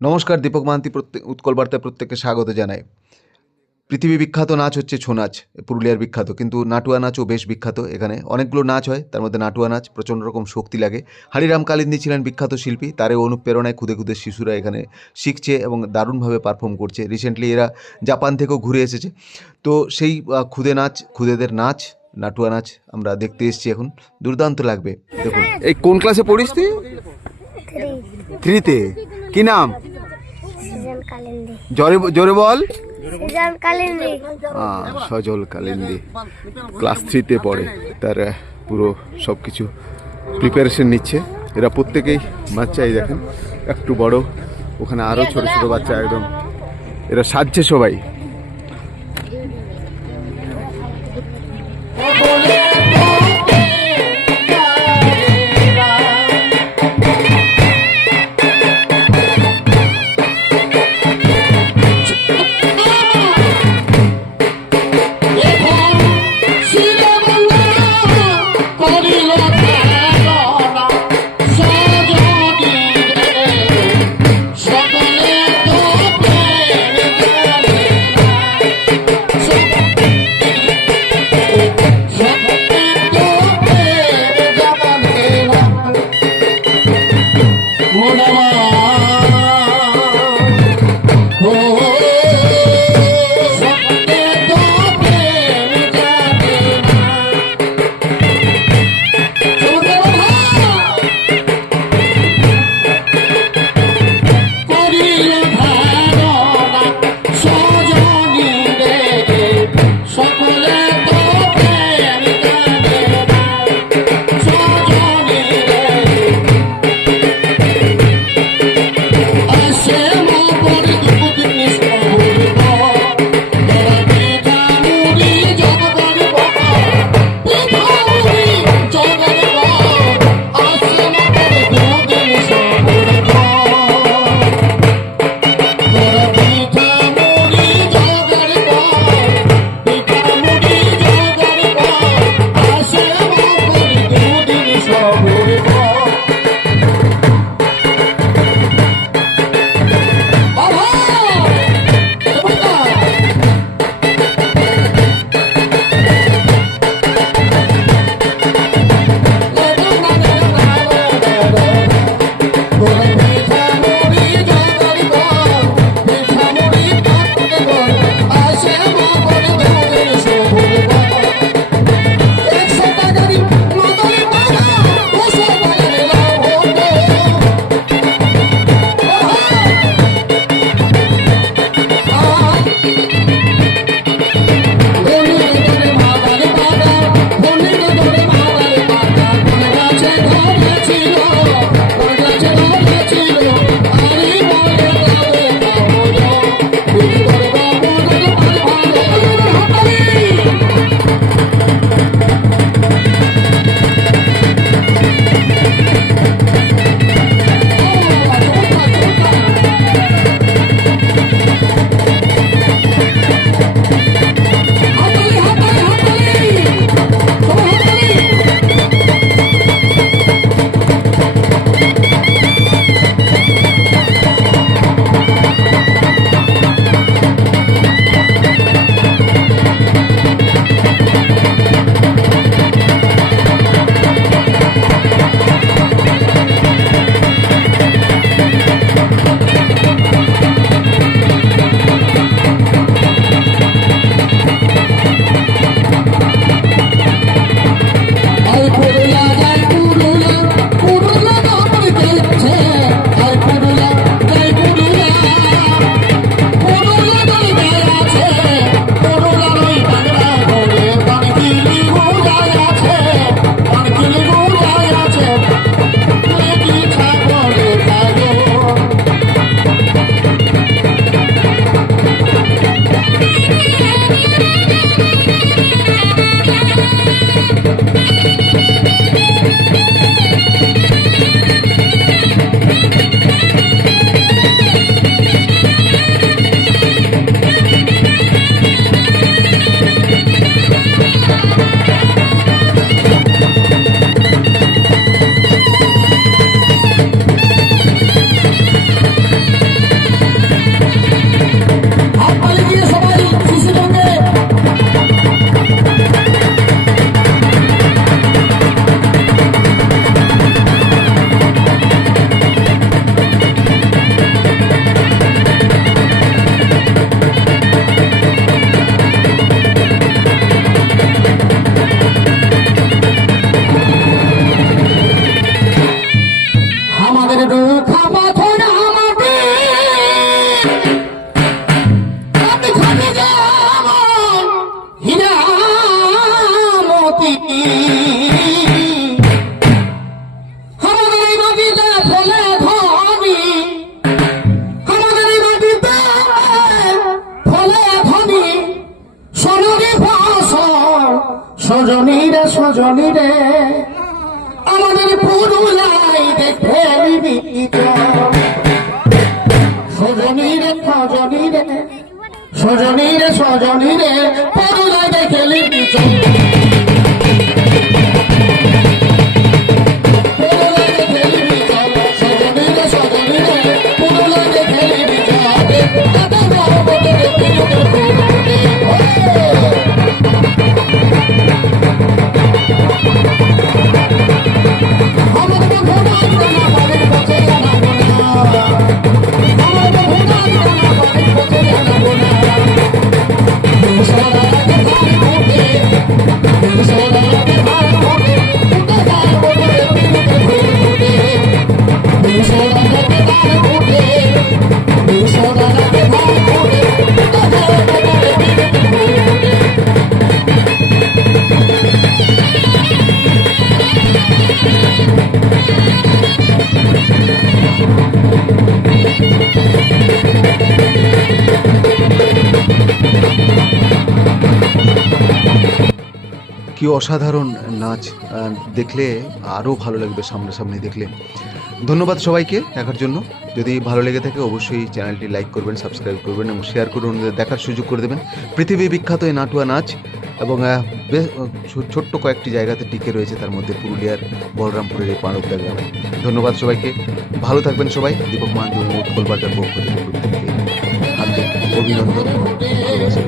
নমস্কার, দীপক মাহান্তি উৎকল বার্তায় প্রত্যেককে স্বাগত জানাই। পৃথিবী বিখ্যাত নাচ হচ্ছে ছৌ নাচ, পুরুলিয়ার বিখ্যাত, কিন্তু নাটুয়া নাচও বেশ বিখ্যাত। এখানে অনেকগুলো নাচ হয়, তার মধ্যে নাটুয়া নাচ প্রচণ্ড রকম শক্তি লাগে। হারিরাম কালিন্দী ছিলেন বিখ্যাত শিল্পী, তারই অনুপ্রেরণায় খুদে খুদে শিশুরা এখানে শিখছে এবং দারুণভাবে পারফর্ম করছে। রিসেন্টলি এরা জাপান থেকেও ঘুরে এসেছে। তো সেই খুদে নাচ, খুদেদের নাচ, নাটুয়া নাচ আমরা দেখতে এসেছি এখন। দুর্দান্ত লাগবে, দেখুন। এই কোন ক্লাসে পড়িস তুই? 3-তে। কি নাম? জোরে জোরে বল। সজল কালিন্দী ক্লাস 3-তে পড়ে। তার পুরো সব কিছু প্রিপারেশন নিচ্ছে। এরা প্রত্যেকেই বাচ্চাই, দেখেন একটু বড়, ওখানে আরও ছোট ছোট বাচ্চা, একদম এরা সাজছে সবাই। রে সজনী রে আমাদের পুরুলাই দেখে নিবি সজনী রে সজনী রে সজনী রে সজনী রে পুরুলাই দেখে নিবি কি অসাধারণ নাচ, দেখলে আরও ভালো লাগবে সামনাসামনি দেখলে। ধন্যবাদ সবাইকে দেখার জন্য। যদি ভালো লেগে থাকে অবশ্যই চ্যানেলটি লাইক করবেন, সাবস্ক্রাইব করবেন এবং শেয়ার করে অন্যদের দেখার সুযোগ করে দেবেন। পৃথিবী বিখ্যাত এই নাটুয়া নাচ এবং বেশ ছোট্ট কয়েকটি জায়গাতে টিকে রয়েছে, তার মধ্যে পুরুলিয়ার বলরামপুরের এই পাণ্ডবদা গ্রামে। ধন্যবাদ সবাইকে, ভালো থাকবেন সবাই। দীপক মাহান্ত এবং উৎকল বার্তার পক্ষ থেকে প্রত্যেককে হার্দিক অভিনন্দন, ভালোবাসা।